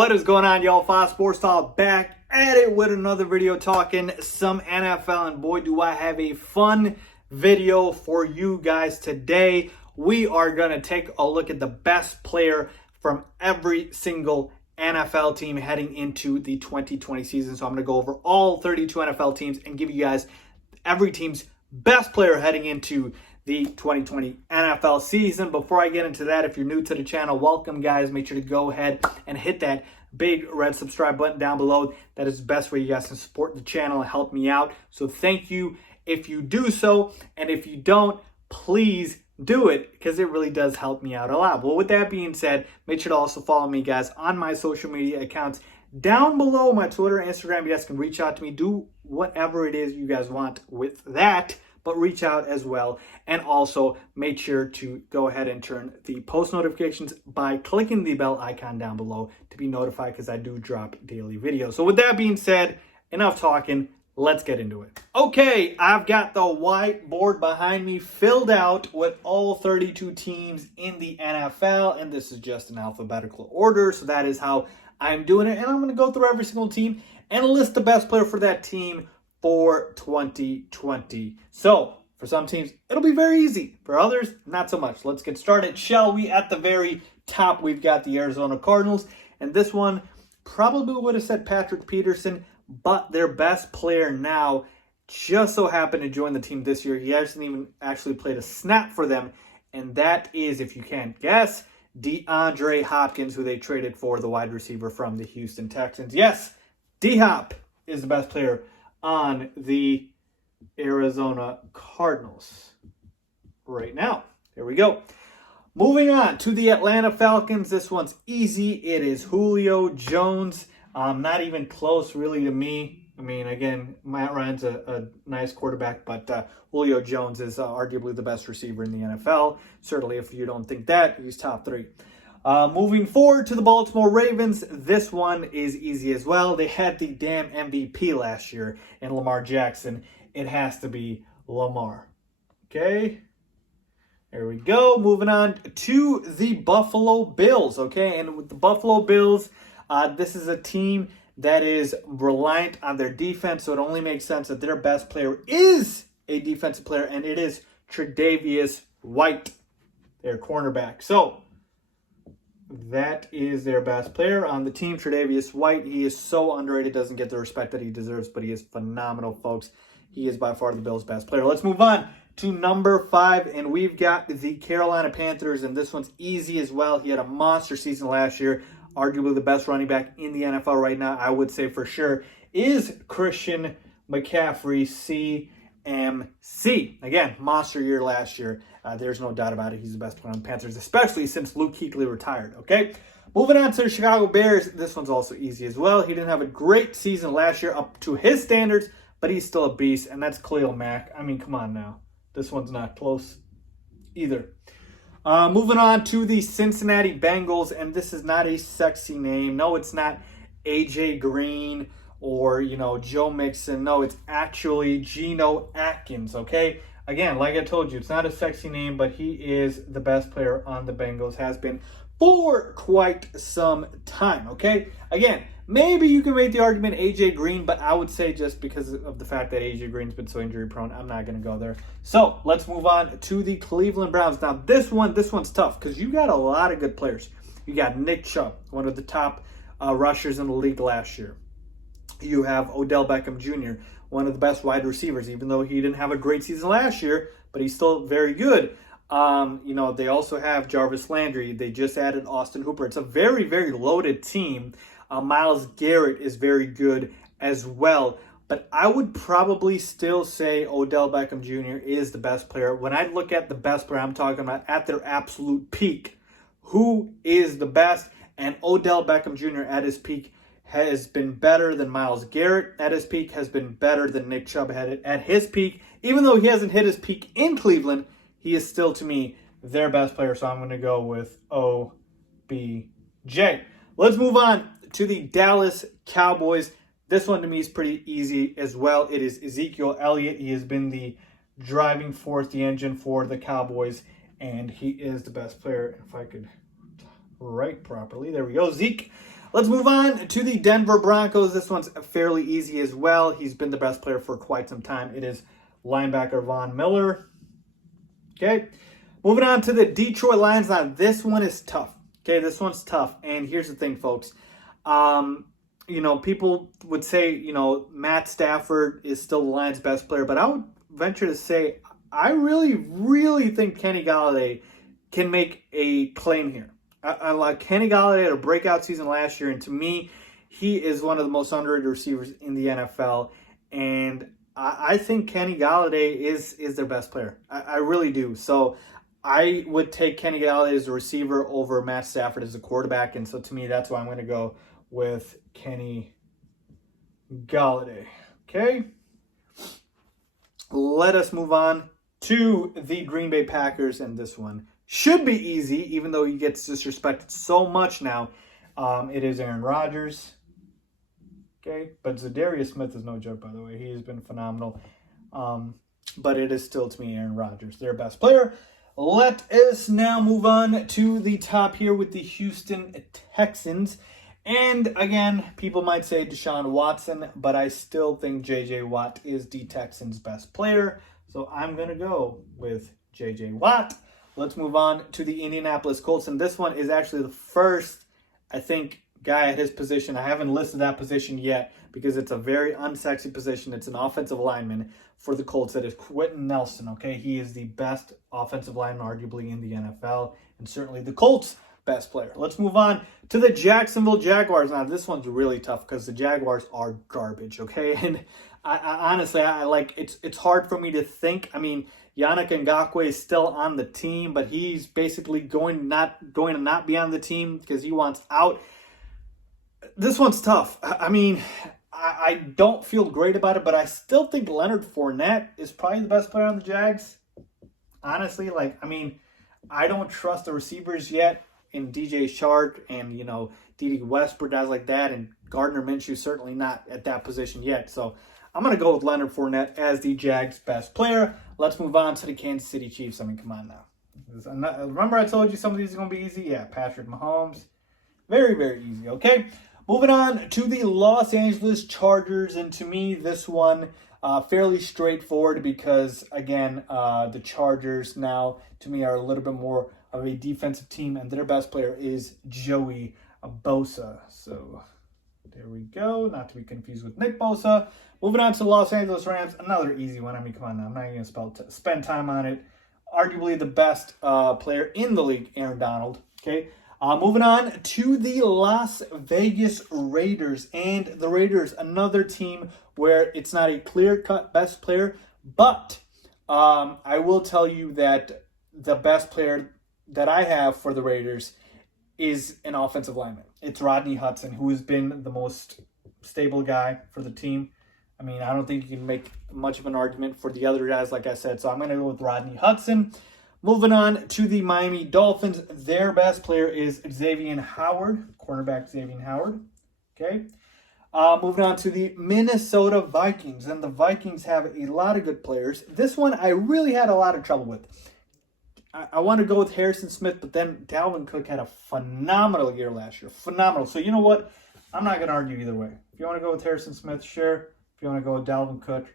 What is going on, y'all? FaizSportsTalk back at it with another video talking some NFL, and boy, do I have a fun video for you guys today. We are going to take a look at the best player from every single NFL team heading into the 2020 season. So I'm going to go over all 32 NFL teams and give you guys every team's best player heading into the 2020 NFL season. Before I get into that, if you're new to the channel, welcome, guys. Make sure to go ahead and hit that big red subscribe button down below. That is the best way you guys can support the channel and help me out. So thank you if you do so. And if you don't, please do it, because it really does help me out a lot. Well, with that being said, make sure to also follow me, guys, on my social media accounts down below, my Twitter, Instagram. You guys can reach out to me, do whatever it is you guys want with that, but reach out as well. And also make sure to go ahead and turn the post notifications by clicking the bell icon down below to be notified, because I do drop daily videos. So with that being said, enough talking. Let's get into it. Okay, I've got the whiteboard behind me filled out with all 32 teams in the NFL, and this is just in alphabetical order, so that is how I'm doing it. And I'm going to go through every single team and list the best player for that team for 2020. So for some teams, it'll be very easy. For others, not so much. Let's get started, shall we? At the very top, we've got the Arizona Cardinals, and this one probably would have said Patrick Peterson, but their best player now just so happened to join the team this year. He hasn't even actually played a snap for them, and that is, if you can't guess, DeAndre Hopkins, who they traded for, the wide receiver from the Houston Texans. Yes, D-Hop is the best player on the Arizona Cardinals right now. Here we go. Moving on to the Atlanta Falcons. This one's easy. It is Julio Jones. Not even close, really, to me. I mean, again, Matt Ryan's a nice quarterback, but Julio Jones is arguably the best receiver in the NFL. Certainly, if you don't think that, he's top three. Moving forward to the Baltimore Ravens, this one is easy as well. They had the damn MVP last year in Lamar Jackson. It has to be Lamar. Okay? There we go. Moving on to the Buffalo Bills. Okay? And with the Buffalo Bills, this is a team that is reliant on their defense, so it only makes sense that their best player is a defensive player, and it is Tre'Davious White, their cornerback. So that is their best player on the team, Tre'Davious White. He is so underrated, doesn't get the respect that he deserves, but he is phenomenal, folks. He is by far the Bills' best player. Let's move on to number 5, and we've got the Carolina Panthers, and this one's easy as well. He had a monster season last year. Arguably the best running back in the NFL right now, I would say for sure, is Christian McCaffrey, CMC. Again, monster year last year. There's no doubt about it. He's the best player on the Panthers, especially since Luke Kuechly retired, okay? Moving on to the Chicago Bears. This one's also easy as well. He didn't have a great season last year up to his standards, but he's still a beast, and that's Khalil Mack. I mean, come on now. This one's not close either. Moving on to the Cincinnati Bengals, and this is not a sexy name. No, it's not A.J. Green or, Joe Mixon. No, it's actually Geno Atkins, okay? Again, like I told you, it's not a sexy name, but he is the best player on the Bengals, has been for quite some time, okay? Again, maybe you can make the argument A.J. Green, but I would say just because of the fact that A.J. Green's been so injury-prone, I'm not going to go there. So let's move on to the Cleveland Browns. Now, this one's tough because you got a lot of good players. You got Nick Chubb, one of the top rushers in the league last year. You have Odell Beckham Jr., one of the best wide receivers, even though he didn't have a great season last year, but he's still very good. They also have Jarvis Landry. They just added Austin Hooper. It's a very, very loaded team. Myles Garrett is very good as well. But I would probably still say Odell Beckham Jr. is the best player. When I look at the best player, I'm talking about at their absolute peak. Who is the best? And Odell Beckham Jr. at his peak has been better than Myles Garrett at his peak, has been better than Nick Chubb at his peak. Even though he hasn't hit his peak in Cleveland, he is still, to me, their best player. So I'm going to go with OBJ. Let's move on to the Dallas Cowboys. This one to me is pretty easy as well. It is Ezekiel Elliott. He has been the driving force, the engine for the Cowboys, and he is the best player. If I could write properly. There we go. Zeke. Let's move on to the Denver Broncos. This one's fairly easy as well. He's been the best player for quite some time. It is linebacker Von Miller. Okay. Moving on to the Detroit Lions. Now, this one is tough. Okay, this one's tough. And here's the thing, folks. People would say, Matt Stafford is still the Lions' best player. But I would venture to say, I really, really think Kenny Golladay can make a claim here. I like Kenny Golladay had a breakout season last year. And to me, he is one of the most underrated receivers in the NFL. And I think Kenny Golladay is their best player. I really do. So I would take Kenny Golladay as a receiver over Matt Stafford as a quarterback. And so to me, that's why I'm going to go with Kenny Golladay. Okay. Let us move on to the Green Bay Packers. And this one should be easy, even though he gets disrespected so much now. It is Aaron Rodgers. Okay, but Zadarius Smith is no joke, by the way. He has been phenomenal. But it is still, to me, Aaron Rodgers, their best player. Let us now move on to the top here with the Houston Texans. And again, people might say Deshaun Watson, but I still think J.J. Watt is the Texans' best player. So I'm going to go with J.J. Watt. Let's move on to the Indianapolis Colts. And this one is actually the first, I think, guy at his position. I haven't listed that position yet because it's a very unsexy position. It's an offensive lineman for the Colts. That is Quentin Nelson, okay? He is the best offensive lineman arguably in the NFL and certainly the Colts' best player. Let's move on to the Jacksonville Jaguars. Now, this one's really tough because the Jaguars are garbage, okay? And I honestly, it's hard for me to think. I mean, Yannick Ngakoue is still on the team, but he's basically going to not be on the team because he wants out. This one's tough. I mean, I don't feel great about it, but I still think Leonard Fournette is probably the best player on the Jags. Honestly, I don't trust the receivers yet in DJ Chark and, D.D. Westbrook, guys like that, and Gardner Minshew certainly not at that position yet. So I'm going to go with Leonard Fournette as the Jags' best player. Let's move on to the Kansas City Chiefs. I mean, come on now. Remember I told you some of these are going to be easy? Yeah, Patrick Mahomes. Very, very easy, okay? Moving on to the Los Angeles Chargers, and to me, this one fairly straightforward because, again, the Chargers now, to me, are a little bit more of a defensive team, and their best player is Joey Bosa. So there we go, not to be confused with Nick Bosa. Moving on to the Los Angeles Rams, another easy one. I mean, come on now, I'm not even going to spend time on it. Arguably the best player in the league, Aaron Donald, okay? Moving on to the Las Vegas Raiders. And the Raiders, another team where it's not a clear-cut best player. But I will tell you that the best player that I have for the Raiders is an offensive lineman. It's Rodney Hudson, who has been the most stable guy for the team. I mean, I don't think you can make much of an argument for the other guys, like I said. So I'm going to go with Rodney Hudson. Moving on to the Miami Dolphins, their best player is Xavier Howard, cornerback Xavier Howard. Okay. Moving on to the Minnesota Vikings, and the Vikings have a lot of good players. This one I really had a lot of trouble with. I want to go with Harrison Smith, but then Dalvin Cook had a phenomenal year last year. Phenomenal. So you know what? I'm not going to argue either way. If you want to go with Harrison Smith, sure. If you want to go with Dalvin Cook,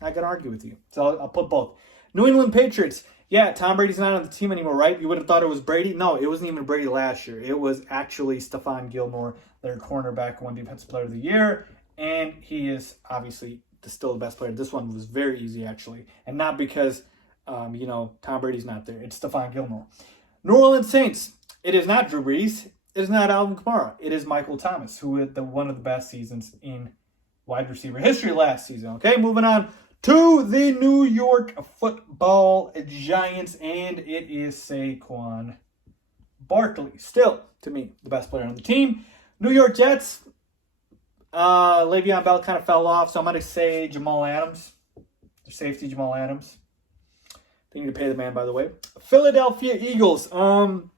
I can argue with you. So I'll put both. New England Patriots. Yeah, Tom Brady's not on the team anymore, right? You would have thought it was Brady. No, it wasn't even Brady last year. It was actually Stephon Gilmore, their cornerback, won Defensive Player of the Year. And he is obviously still the best player. This one was very easy, actually. And not because, Tom Brady's not there. It's Stephon Gilmore. New Orleans Saints. It is not Drew Brees. It is not Alvin Kamara. It is Michael Thomas, who had one of the best seasons in wide receiver history last season. Okay, moving on to the New York Football Giants, and it is Saquon Barkley. Still, to me, the best player on the team. New York Jets, Le'Veon Bell kind of fell off, so I'm going to say Jamal Adams. Their safety, Jamal Adams. They need to pay the man, by the way. Philadelphia Eagles, kind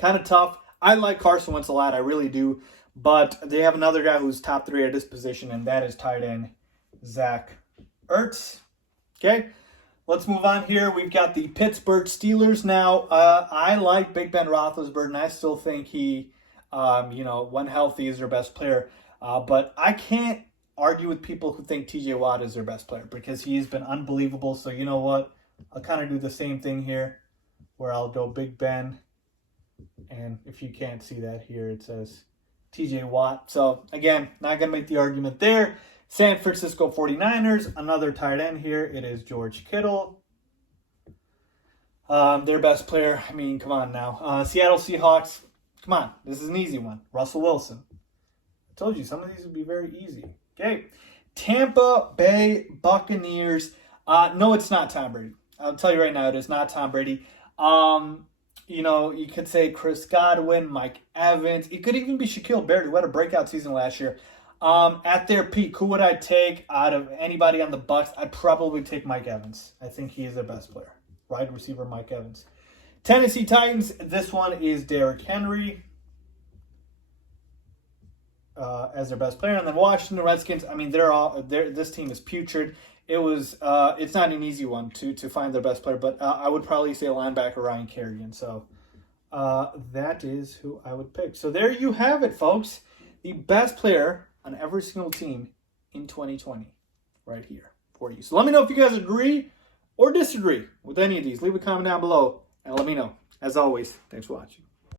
of tough. I like Carson Wentz a lot, I really do. But they have another guy who's top 3 at this position, and that is tight end Zach Ertz. Okay, let's move on here. We've got the Pittsburgh Steelers now. I like Big Ben Roethlisberger, and I still think he When healthy is their best player. But I can't argue with people who think TJ Watt is their best player because he's been unbelievable. So you know what? I'll kind of do the same thing here where I'll go Big Ben. And if you can't see that here, it says TJ Watt. So again, not going to make the argument there. San Francisco 49ers, another tight end here. It is George Kittle. Their best player, I mean, come on now. Seattle Seahawks, come on. This is an easy one. Russell Wilson. I told you, some of these would be very easy. Okay. Tampa Bay Buccaneers. No, it's not Tom Brady. I'll tell you right now, it is not Tom Brady. You could say Chris Godwin, Mike Evans. It could even be Shaquille Barrett, who had a breakout season last year. At their peak, who would I take out of anybody on the Bucs? I'd probably take Mike Evans. I think he is their best player. Wide receiver Mike Evans. Tennessee Titans, this one is Derrick Henry as their best player. And then Washington Redskins, I mean, this team is putrid. It's not an easy one to find their best player, but I would probably say linebacker Ryan Kerrigan. So that is who I would pick. So there you have it, folks. The best player on every single team in 2020 right here for you. So let me know if you guys agree or disagree with any of these. Leave a comment down below and let me know. As always, thanks for watching.